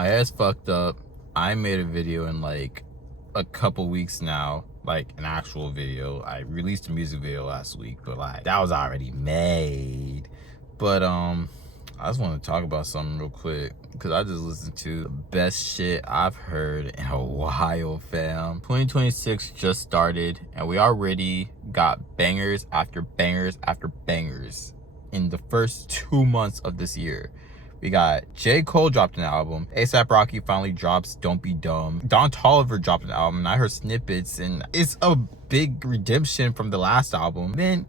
I ass fucked up. I made a video in like a couple weeks now, like an actual video. I released a music video last week, but like that was already made. But I just want to talk about something real quick because I just listened to the best shit I've heard in a while, fam. 2026 just started and we already got bangers after bangers after bangers in the first 2 months of this year. We got J. Cole dropped an album. A$AP Rocky finally drops Don't Be Dumb. Don Toliver dropped an album, and I heard snippets, and it's a big redemption from the last album. Then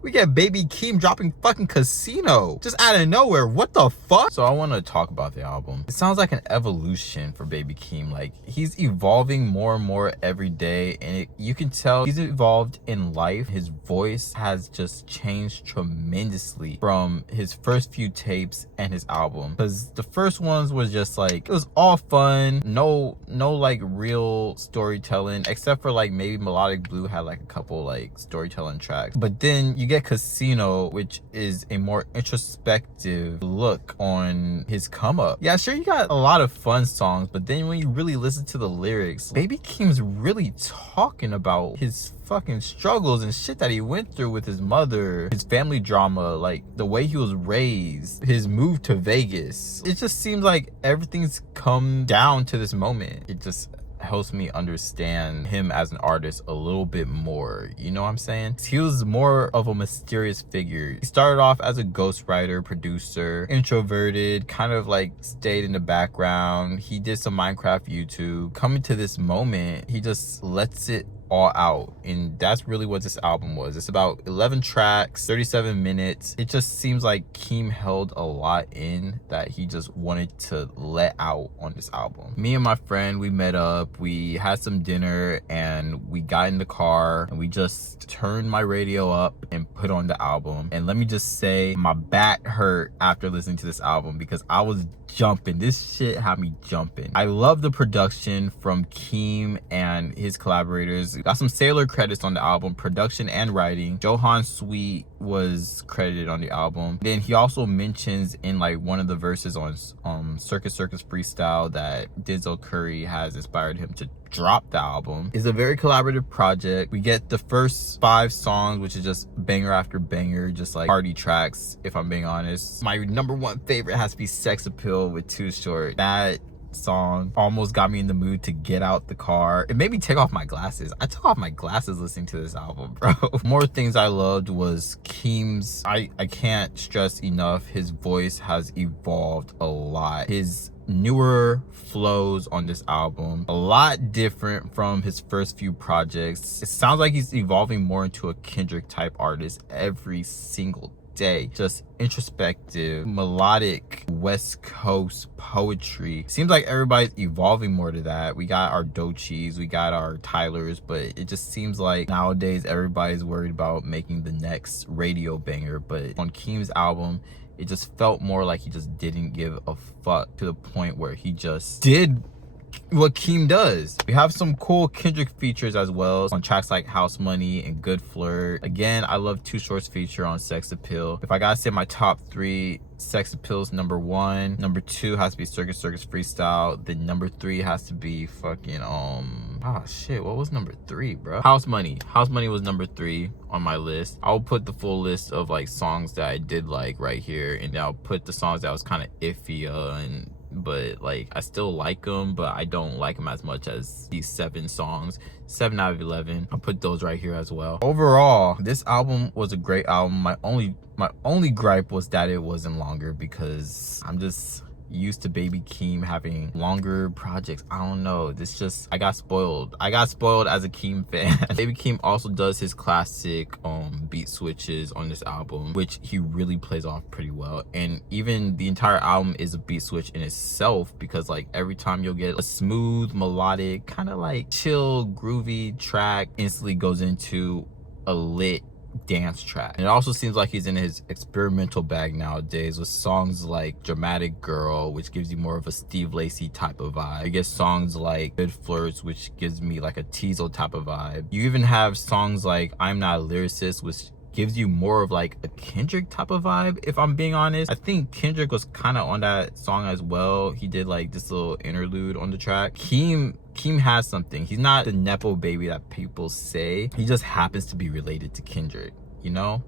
we get Baby Keem dropping fucking Casino just out of nowhere. What the fuck? So I want to talk about the album. It sounds like an evolution for Baby Keem. Like, he's evolving more and more every day, and you can tell he's evolved in life. His voice has just changed tremendously from his first few tapes and his album, because the first ones was just like, it was all fun, no like real storytelling, except for like maybe Melodic Blue had like a couple like storytelling tracks. But then you get Casino, which is a more introspective look on his come up. Yeah, sure, you got a lot of fun songs, but then when you really listen to the lyrics, Baby Keem's really talking about his fucking struggles and shit that he went through with his mother, his family drama, like the way he was raised, his move to Vegas. It just seems like everything's come down to this moment. It just helps me understand him as an artist a little bit more, you know what I'm saying? He was more of a mysterious figure. He started off as a ghostwriter, producer, introverted, kind of like stayed in the background. He did some Minecraft YouTube. Coming to this moment, he just lets it all out, and that's really what this album was. It's about 11 tracks, 37 minutes. It just seems like Keem held a lot in that he just wanted to let out on this album. Me and my friend, we met up, we had some dinner, and we got in the car and we just turned my radio up and put on the album. And let me just say, my back hurt after listening to this album because I was jumping. This shit had me jumping. I love the production from Keem and his collaborators. Got some Sailor credits on the album, production and writing. Johan Sweet was credited on the album. Then he also mentions in like one of the verses on Circus Circus Freestyle that Denzel Curry has inspired him to drop the album. It's a very collaborative project. We get the first 5 songs, which is just banger after banger, just like party tracks, if I'm being honest. My number one favorite has to be Sex Appeal with Too Short. That song almost got me in the mood to get out the car. It made me take off my glasses. I took off my glasses listening to this album, bro. More things I loved was Keem's, I can't stress enough, his voice has evolved a lot. His newer flows on this album, a lot different from his first few projects. It sounds like he's evolving more into a Kendrick type artist every single day. Just introspective, melodic West Coast poetry. Seems like everybody's evolving more to that. We got our Doechis, we got our Tylers, but it just seems like nowadays everybody's worried about making the next radio banger. But on Keem's album, it just felt more like he just didn't give a fuck, to the point where he just did what Keem does. We have some cool Kendrick features as well on tracks like House Money and Good Flirt. Again, I love Too Short's feature on Sex Appeal. If I gotta say my top 3, Sex Appeal's number 1. Number 2 has to be Circus Circus Freestyle. Then number 3 has to be fucking shit, what was number 3, bro? House Money. House Money was number 3 on my list. I'll put the full list of like songs that I did like right here, and then I'll put the songs that was kind of iffy but like I still like them, but I don't like them as much as these 7 songs. 7 out of 11. I'll put those right here as well. Overall, this album was a great album. My only gripe was that it wasn't longer, because I'm just used to Baby Keem having longer projects. I don't know, this just, I got spoiled as a Keem fan. Baby Keem also does his classic beat switches on this album, which he really plays off pretty well. And even the entire album is a beat switch in itself, because like every time you'll get a smooth, melodic, kind of like chill, groovy track, instantly goes into a lit dance track. And it also seems like he's in his experimental bag nowadays with songs like Dramatic Girl, which gives you more of a Steve Lacy type of vibe. You get songs like Good Flirts, which gives me like a Teasel type of vibe. You even have songs like I'm Not a Lyricist, which gives you more of like a Kendrick type of vibe, if I'm being honest. I think Kendrick was kind of on that song as well. He did like this little interlude on the track. Keem has something. He's not the nepo baby that people say. He just happens to be related to Kendrick, you know?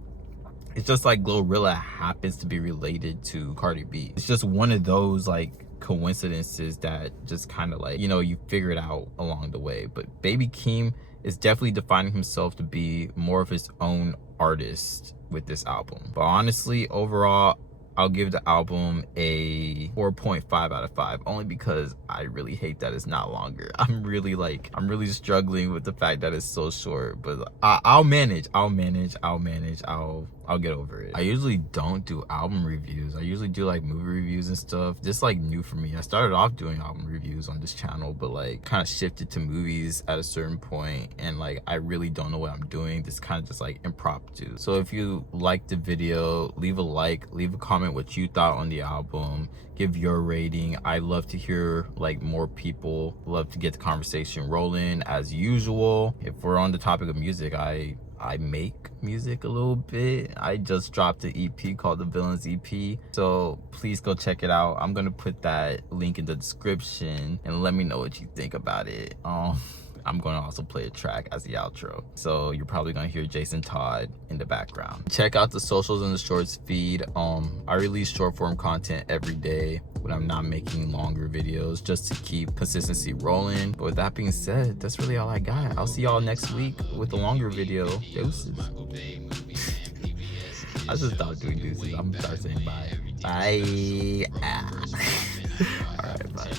It's just like Glorilla happens to be related to Cardi B. It's just one of those like coincidences that just kind of like, you know, you figure it out along the way. But Baby Keem is definitely defining himself to be more of his own artist with this album. But honestly, overall, I'll give the album a 4.5 out of 5, only because I really hate that it's not longer. I'm really struggling with the fact that it's so short, but I'll manage. I'll get over it. I usually don't do album reviews. I usually do like movie reviews and stuff. This like new for me. I started off doing album reviews on this channel, but like kind of shifted to movies at a certain point, and like I really don't know what I'm doing. This kind of just like impromptu. So if you liked the video, leave a like, leave a comment what you thought on the album, give your rating. I love to hear like more people, love to get the conversation rolling as usual. If we're on the topic of music, I make music a little bit. I just dropped an EP called the Villainz EP, so please go check it out. I'm gonna put that link in the description and let me know what you think about it. I'm gonna also play a track as the outro, so you're probably gonna hear Jason Todd in the background. Check out the socials and the shorts feed. I release short form content every day when I'm not making longer videos, just to keep consistency rolling. But with that being said, that's really all I got. I'll see y'all next week with a longer video. Deuces. I just stopped doing deuces. I'm gonna start saying bye. Bye. Alright, bye.